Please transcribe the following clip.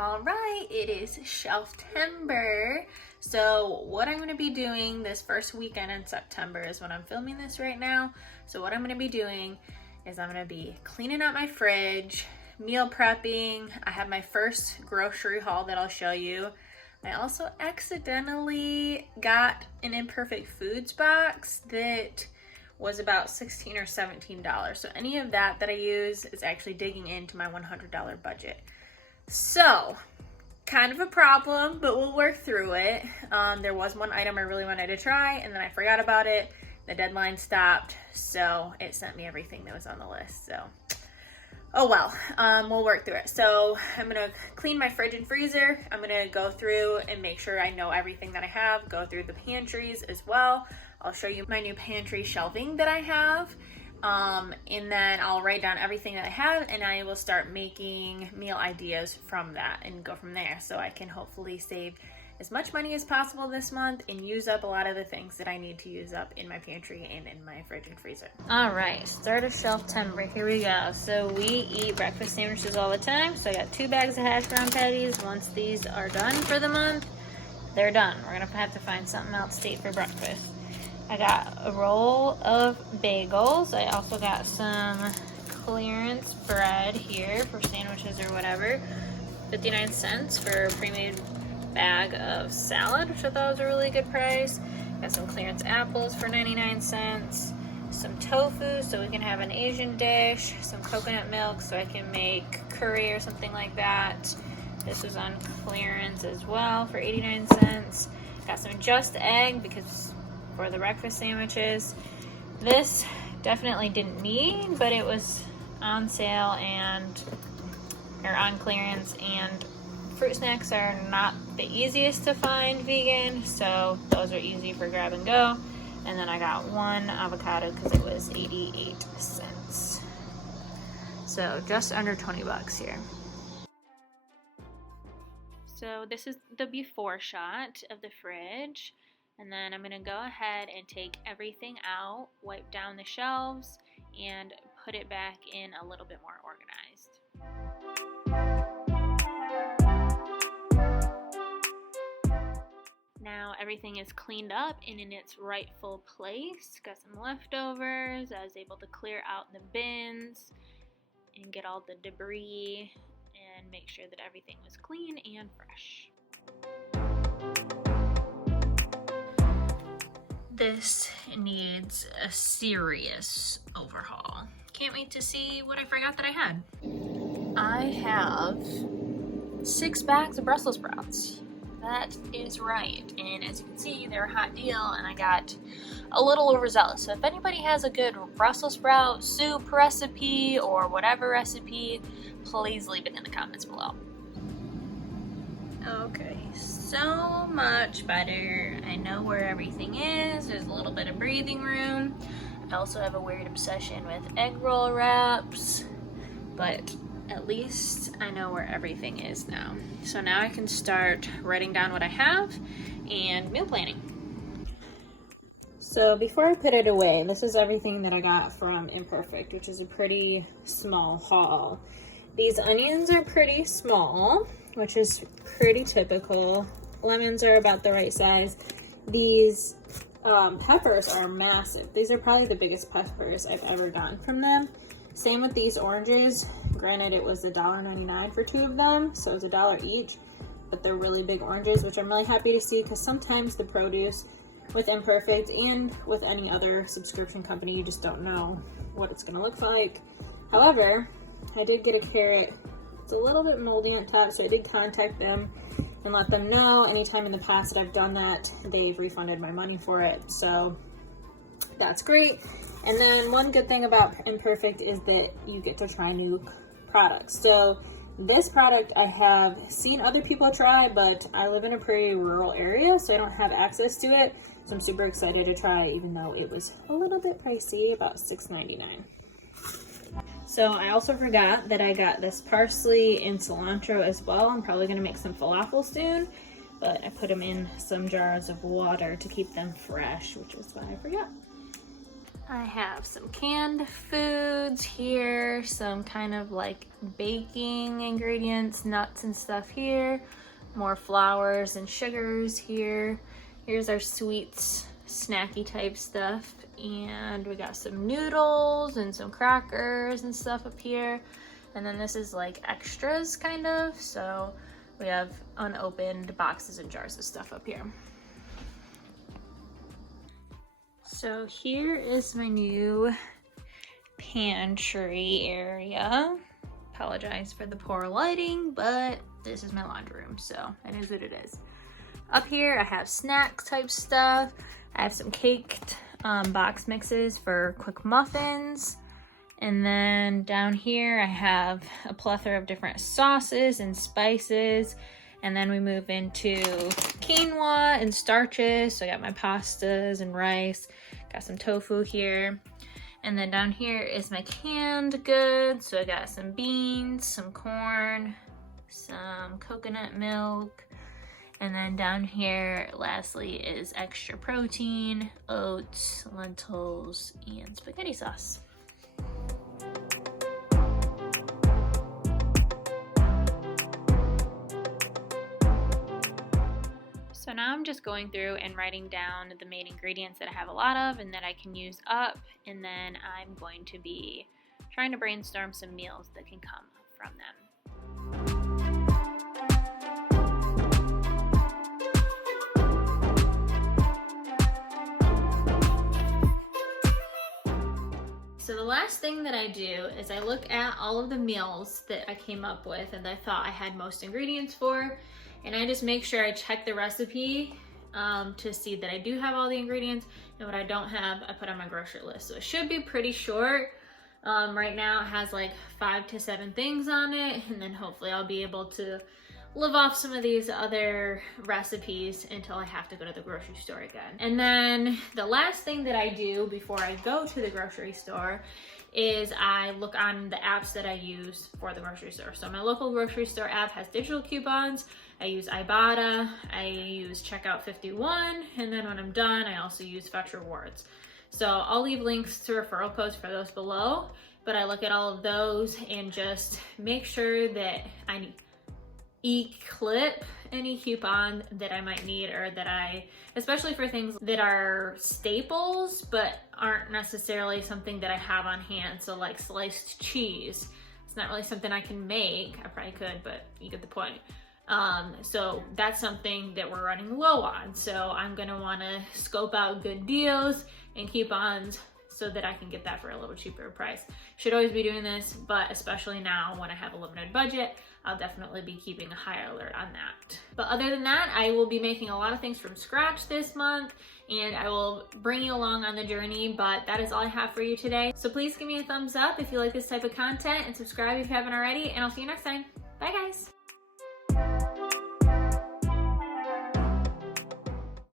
All right, it is Shelftember. So what I'm going to be doing this first weekend in September is when I'm filming this right now. So what I'm going to be doing is I'm going to be cleaning out my fridge, meal prepping. I have my first grocery haul that I'll show you. I also accidentally got an Imperfect Foods box that was about $16 or $17. So any of that I use is actually digging into my $100 budget. So, kind of a problem, but we'll work through it. There was one item I really wanted to try, and then I forgot about it. The deadline stopped, so it sent me everything that was on the list. So, oh well, we'll work through it. So, I'm gonna clean my fridge and freezer. I'm gonna go through and make sure I know everything that I have, go through the pantries as well. I'll show you my new pantry shelving that I have. And then I'll write down everything that I have, and I will start making meal ideas from that and go from there, so I can hopefully save as much money as possible this month and use up a lot of the things that I need to use up in my pantry and in my fridge and freezer. All right, start of Shelftember, here we go. So we eat breakfast sandwiches all the time, so I got 2 bags of hash brown patties. Once these are done for the month, they're done. We're gonna have to find something else to eat for breakfast. I got a roll of bagels. I also got some clearance bread here for sandwiches or whatever. 59 cents for a pre-made bag of salad, which I thought was a really good price. Got some clearance apples for 99 cents. Some tofu so we can have an Asian dish. Some coconut milk so I can make curry or something like that. This was on clearance as well for 89 cents. Got some Just Egg because for the breakfast sandwiches. This definitely didn't need, but it was on sale or on clearance, and fruit snacks are not the easiest to find vegan, so those are easy for grab and go. And then I got 1 avocado because it was 88 cents. So just under 20 bucks here. So this is the before shot of the fridge. And then I'm going to go ahead and take everything out, wipe down the shelves, and put it back in a little bit more organized. Now everything is cleaned up and in its rightful place. Got some leftovers. I was able to clear out the bins and get all the debris and make sure that everything was clean and fresh. This needs a serious overhaul. Can't wait to see what I forgot that I had. I have 6 bags of Brussels sprouts. That is right. And as you can see, they're a hot deal and I got a little overzealous. So if anybody has a good Brussels sprout soup recipe or whatever recipe, please leave it in the comments below. Okay, so much better. I know where everything is. There's a little bit of breathing room. I also have a weird obsession with egg roll wraps, but at least I know where everything is now. So now I can start writing down what I have and meal planning. So before I put it away, this is everything that I got from Imperfect, which is a pretty small haul. These onions are pretty small, which is pretty typical. Lemons are about the right size. These peppers are massive. These are probably the biggest peppers I've ever gotten from them. Same with these oranges. Granted, it was $1.99 for 2 of them, so it's $1 each, but they're really big oranges, which I'm really happy to see because sometimes the produce with Imperfect and with any other subscription company, you just don't know what it's gonna look like. However, I did get a carrot. It's a little bit moldy on top, so I did contact them and let them know. Anytime in the past that I've done that, they've refunded my money for it, so that's great. And then one good thing about Imperfect is that you get to try new products. So this product I have seen other people try, but I live in a pretty rural area, so I don't have access to it. So I'm super excited to try, even though it was a little bit pricey, about $6.99. So I also forgot that I got this parsley and cilantro as well. I'm probably gonna make some falafel soon, but I put them in some jars of water to keep them fresh, which was what I forgot. I have some canned foods here, some kind of like baking ingredients, nuts and stuff here, more flours and sugars here. Here's our sweets, snacky type stuff, and we got some noodles and some crackers and stuff up here. And then this is like extras kind of, so we have unopened boxes and jars of stuff up here. So here is my new pantry area. Apologize for the poor lighting, but this is my laundry room, so it is what it is. Up here I have snack type stuff. I have some caked box mixes for quick muffins. And then down here I have a plethora of different sauces and spices. And then we move into quinoa and starches. So I got my pastas and rice, got some tofu here. And then down here is my canned goods. So I got some beans, some corn, some coconut milk. And then down here, lastly, is extra protein, oats, lentils, and spaghetti sauce. So now I'm just going through and writing down the main ingredients that I have a lot of and that I can use up, and then I'm going to be trying to brainstorm some meals that can come from them. So the last thing that I do is I look at all of the meals that I came up with and I thought I had most ingredients for, and I just make sure I check the recipe to see that I do have all the ingredients, and what I don't have, I put on my grocery list. So it should be pretty short. Right now it has like 5 to 7 things on it, and then hopefully I'll be able to live off some of these other recipes until I have to go to the grocery store again. And then the last thing that I do before I go to the grocery store is I look on the apps that I use for the grocery store. So my local grocery store app has digital coupons. I use Ibotta, I use Checkout 51, and then when I'm done, I also use Fetch Rewards. So I'll leave links to referral codes for those below, but I look at all of those and just make sure that I e-clip any coupon that I might need, or that especially for things that are staples but aren't necessarily something that I have on hand. So like sliced cheese, it's not really something I can make. I probably could, but you get the point. So that's something that we're running low on. So I'm gonna wanna scope out good deals and coupons so that I can get that for a little cheaper price. Should always be doing this, but especially now when I have a limited budget, I'll definitely be keeping a high alert on that. But other than that, I will be making a lot of things from scratch this month, and I will bring you along on the journey, but that is all I have for you today. So please give me a thumbs up if you like this type of content, and subscribe if you haven't already, and I'll see you next time. Bye guys.